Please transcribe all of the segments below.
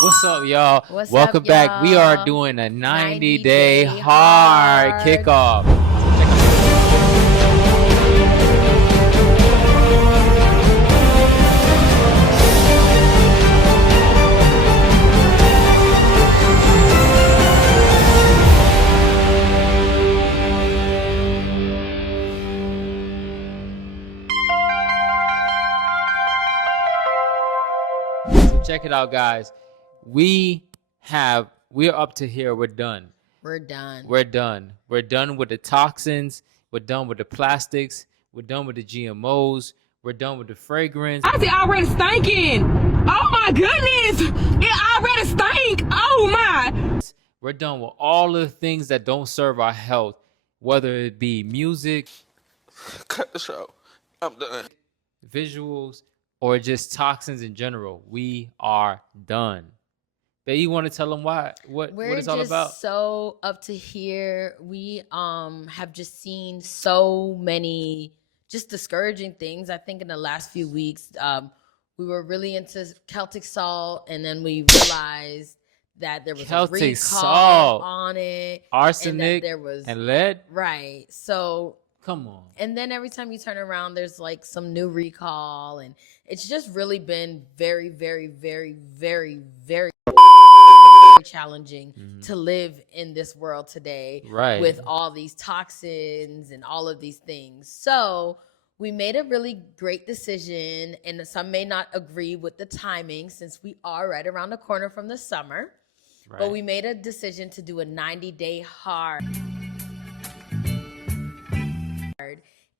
What's up, y'all? What's Welcome up, back. We are y'all? doing a 90 90-day day hard hard. kickoff. So check it out, guys. We're up to here. We're done. We're done. We're done. We're done with the toxins. We're done with the plastics. We're done with the GMOs. We're done with the fragrance. How's it already stinking? Oh my goodness! It already stink! Oh my! We're done with all the things that don't serve our health, whether it be music, Cut the show. I'm done. visuals, or just toxins in general. We are done. But you want to tell them what it's all about? We're just so up to here. We have just seen so many just discouraging things. I think in the last few weeks, we were really into Celtic salt, and then we realized that there was Celtic a recall salt, on it, arsenic, and that there was and lead. right. So Come on. and then every time you turn around, there's like some new recall, and it's just really been very, very, very, very, very challenging to live in this world today, Right. with all these toxins and all of these things. So we made a really great decision, and some may not agree with the timing since we are right around the corner from the summer. Right. But we made a decision to do a 90-day hard.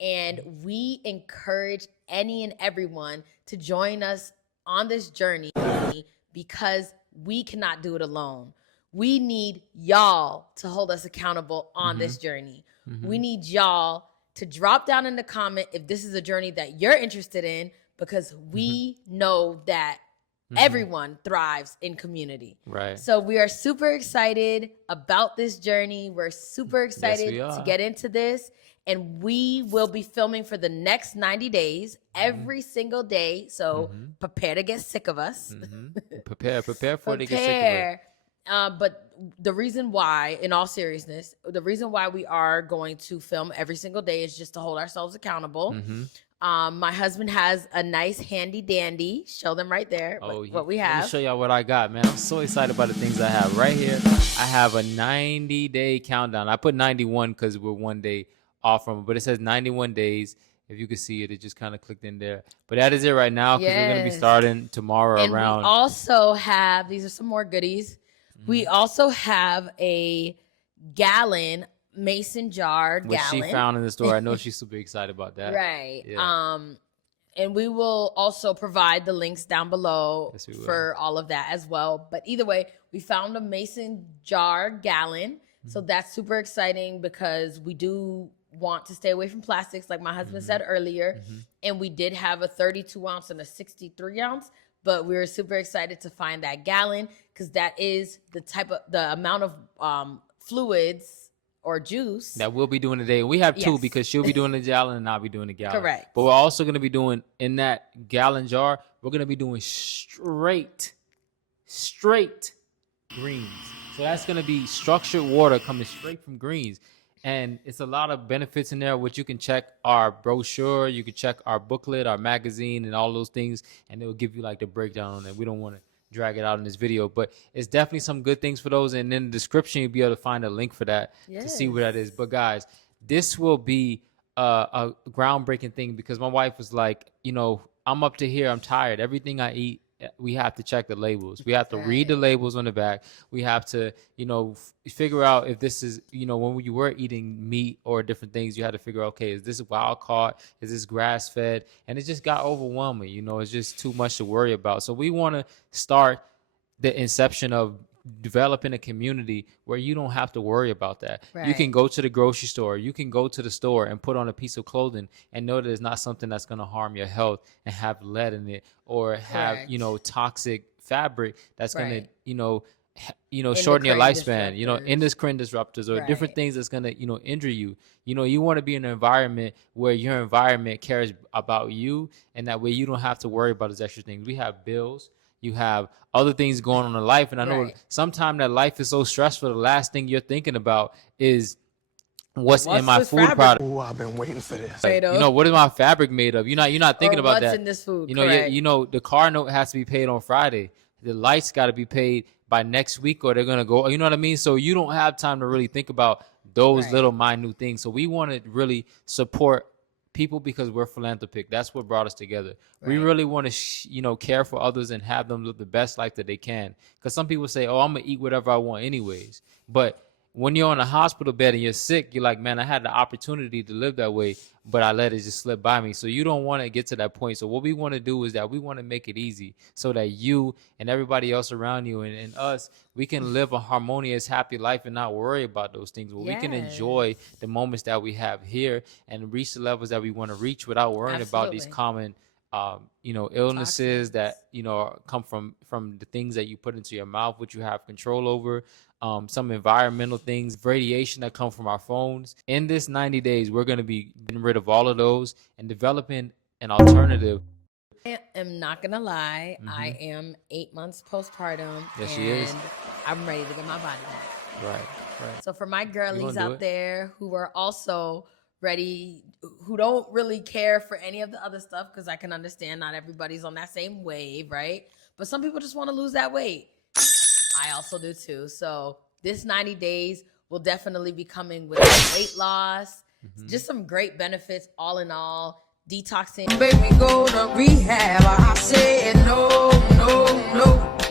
And we encourage any and everyone to join us on this journey because we cannot do it alone. We need y'all to hold us accountable on this journey. We need y'all to drop down in the comment if this is a journey that you're interested in, because we know that everyone thrives in community. Right. So we are super excited about this journey. We're super excited we are. to get into this. And we will be filming for the next 90 days, every single day. So prepare to get sick of us. Prepare for it to get sick of it. But the reason why, in all seriousness, the reason why we are going to film every single day is just to hold ourselves accountable. My husband has a nice handy dandy. Show them right there what we Let have. me show y'all what I got, man. I'm so excited about the things I have right here. I have a 90-day countdown. I put 91 because we're one day off from it, but it says 91 days. If you can see it, it just kind of clicked in there. But that is it right now, because we're going to be Yes. starting tomorrow And around. we also have, these are some more goodies. We also have a gallon mason jar Which gallon. she found in the store. I know she's super excited about that. Right. Yeah. And we will also provide the links down below Yes, we will. for all of that as well. But either way, we found a mason jar gallon. So that's super exciting because we do want to stay away from plastics, like my husband said earlier. And we did have a 32 ounce and a 63 ounce, but we were super excited to find that gallon because that is the amount of fluids or juice That we'll be doing today. We have two, Yes. because she'll be doing the gallon and I'll be doing the gallon. Correct. But we're also going to be doing, in that gallon jar, we're going to be doing straight greens. So that's going to be structured water coming straight from greens. And it's a lot of benefits in there, which you can check our brochure, you can check our booklet, our magazine, and all those things, and it will give you like the breakdown on it. We don't want to drag it out in this video, but it's definitely some good things for those. And in the description, you'll be able to find a link for that to see what that is. But guys, this will be a groundbreaking thing, because my wife was like, I'm up to here, I'm tired. Everything I eat, we have to check the labels. We have to read the labels on the back. We have to, figure out if this is, when you were eating meat or different things, you had to figure out, okay, is this wild caught? Is this grass fed? And it just got overwhelming. It's just too much to worry about. So we want to start the inception of developing a community where you don't have to worry about that. Right. You can go to the grocery store, you can go to the store and put on a piece of clothing and know that it's not something that's going to harm your health and have lead in it, or have Correct. toxic fabric that's going Right. to shorten your lifespan, disruptors. endocrine disruptors, or different Right. things that's going to injure you. You want to be in an environment where your environment cares about you, and that way you don't have to worry about those extra things. We have bills. you have other things going on in life. And I know Right. sometimes that life is so stressful, the last thing you're thinking about is what's in my this food fabric product. Ooh, I've been waiting for this. Like, made you of? know, what is my fabric made of? You're not thinking Or about what's that. in this food? You know, Correct. you know, the car note has to be paid on Friday. The lights got to be paid by next week, or they're gonna go. You know what I mean? So you don't have time to really think about those Right. little minute things. So we want to really support people because we're philanthropic. That's what brought us together. We Right. really want to, you know, care for others and have them live the best life that they can. Because some people say, "Oh, I'm gonna eat whatever I want anyways," but when you're on a hospital bed and you're sick, you're like, man, I had the opportunity to live that way, but I let it just slip by me. So you don't want to get to that point. So what we want to do is that we want to make it easy so that you and everybody else around you and us, we can live a harmonious, happy life and not worry about those things. But we can enjoy the moments that we have here and reach the levels that we want to reach without worrying about these Absolutely. common you know, illnesses Toxins. that, you know, come from the things that you put into your mouth, which you have control over, some environmental things, radiation that come from our phones. In this 90 days, we're going to be getting rid of all of those and developing an alternative. I am not gonna lie. I am 8 months postpartum, Yes, she is. and I'm ready to get my body back. Right. So for my girlies do out it. there who are also ready, who don't really care for any of the other stuff, because I can understand not everybody's on that same wave, right? But some people just want to lose that weight. I also do too. So this 90 days will definitely be coming with weight loss, just some great benefits all in all. Detoxing. Baby, go to rehab. I said no.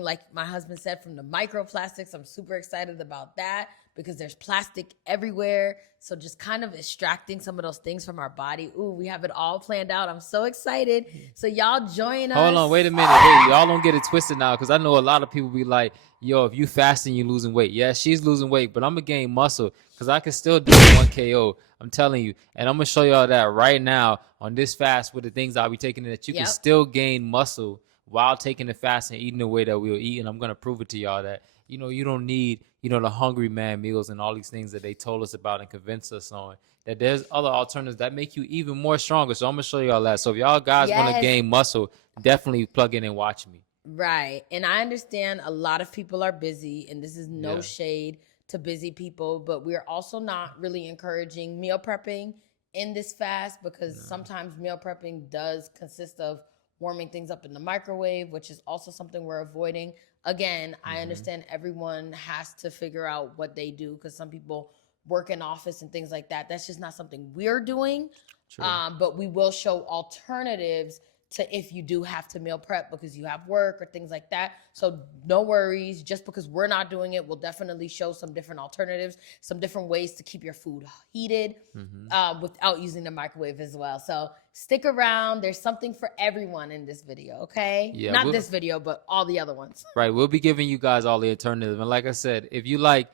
Like my husband said, from the microplastics. I'm super excited about that because there's plastic everywhere. So just kind of extracting some of those things from our body. Ooh, we have it all planned out. I'm so excited. So y'all join us. Hold on, wait a minute. Hey, y'all don't get it twisted now, because I know a lot of people be like, yo, if you fasting, you losing weight. Yeah, she's losing weight, but I'm going to gain muscle because I can still do 1 KO. I'm telling you. And I'm going to show y'all that right now on this fast with the things I'll be taking, that you can still gain muscle while taking the fast and eating the way that we'll eat. And I'm going to prove it to y'all that, you know, you don't need, you know, the hungry man meals and all these things that they told us about and convinced us on. That there's other alternatives that make you even more stronger. So I'm going to show y'all that. So if y'all guys want to gain muscle, definitely plug in and watch me. Right. And I understand a lot of people are busy, and this is no shade to busy people, but we're also not really encouraging meal prepping in this fast, because sometimes meal prepping does consist of warming things up in the microwave, which is also something we're avoiding. Again, I understand everyone has to figure out what they do, because some people work in office and things like that. That's just not something we're doing. But we will show alternatives to if you do have to meal prep because you have work or things like that. So no worries. Just because we're not doing it, we'll definitely show some different alternatives, some different ways to keep your food heated without using the microwave as well. So stick around. There's something for everyone in this video, okay? Yeah, not this video, but all the other ones. Right. We'll be giving you guys all the alternative. And like I said, if you like,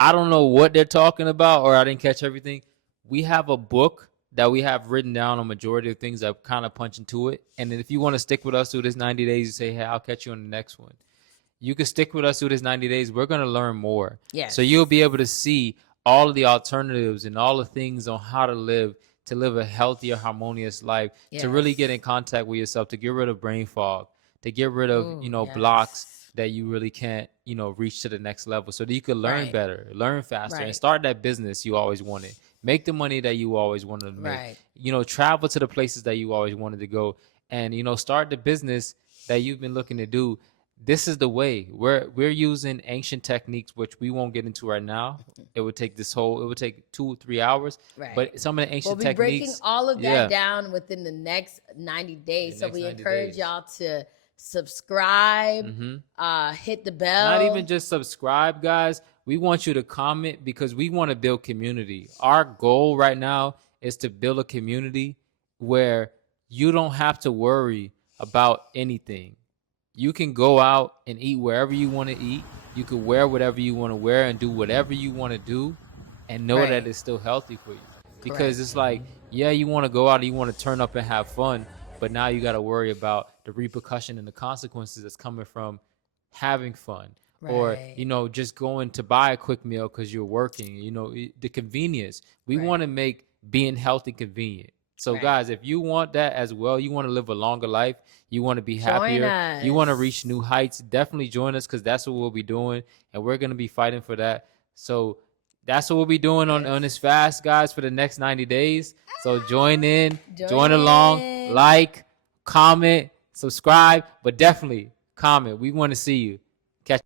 I don't know what they're talking about or I didn't catch everything, we have a book that we have written down a majority of things that kind of punch into it. And then if you want to stick with us through this 90 days, you say, hey, I'll catch you on the next one. You can stick with us through this 90 days. We're going to learn more. Yes. So you'll be able to see all of the alternatives and all the things on how to live a healthier, harmonious life, to really get in contact with yourself, to get rid of brain fog, to get rid of, blocks that you really can't, reach to the next level, so that you can learn better, learn faster, and start that business you always wanted. Make the money that you always wanted to make. Travel to the places that you always wanted to go, and, start the business that you've been looking to do. This is the way. We're using ancient techniques, which we won't get into right now. It would take 2-3 hours. Right. But some of the ancient we'll be techniques, breaking all of that down within the next 90 days. So we encourage y'all to subscribe, hit the bell. Not even just subscribe, guys. We want you to comment, because we want to build community. Our goal right now is to build a community where you don't have to worry about anything. You can go out and eat wherever you want to eat. You can wear whatever you want to wear and do whatever you want to do, and know that it's still healthy for you. Because it's like, you want to go out and you want to turn up and have fun, but now you got to worry about the repercussion and the consequences that's coming from having fun. Or, just going to buy a quick meal because you're working, the convenience. We want to make being healthy convenient. So Right. guys, if you want that as well, you want to live a longer life, you want to be Join happier, you want to us. reach new heights, definitely join us, because that's what we'll be doing, and we're going to be fighting for that. So that's what we'll be doing on this fast, guys, for the next 90 days. So join in, join along, in. like, comment, subscribe, but definitely comment. We want to see you. Catch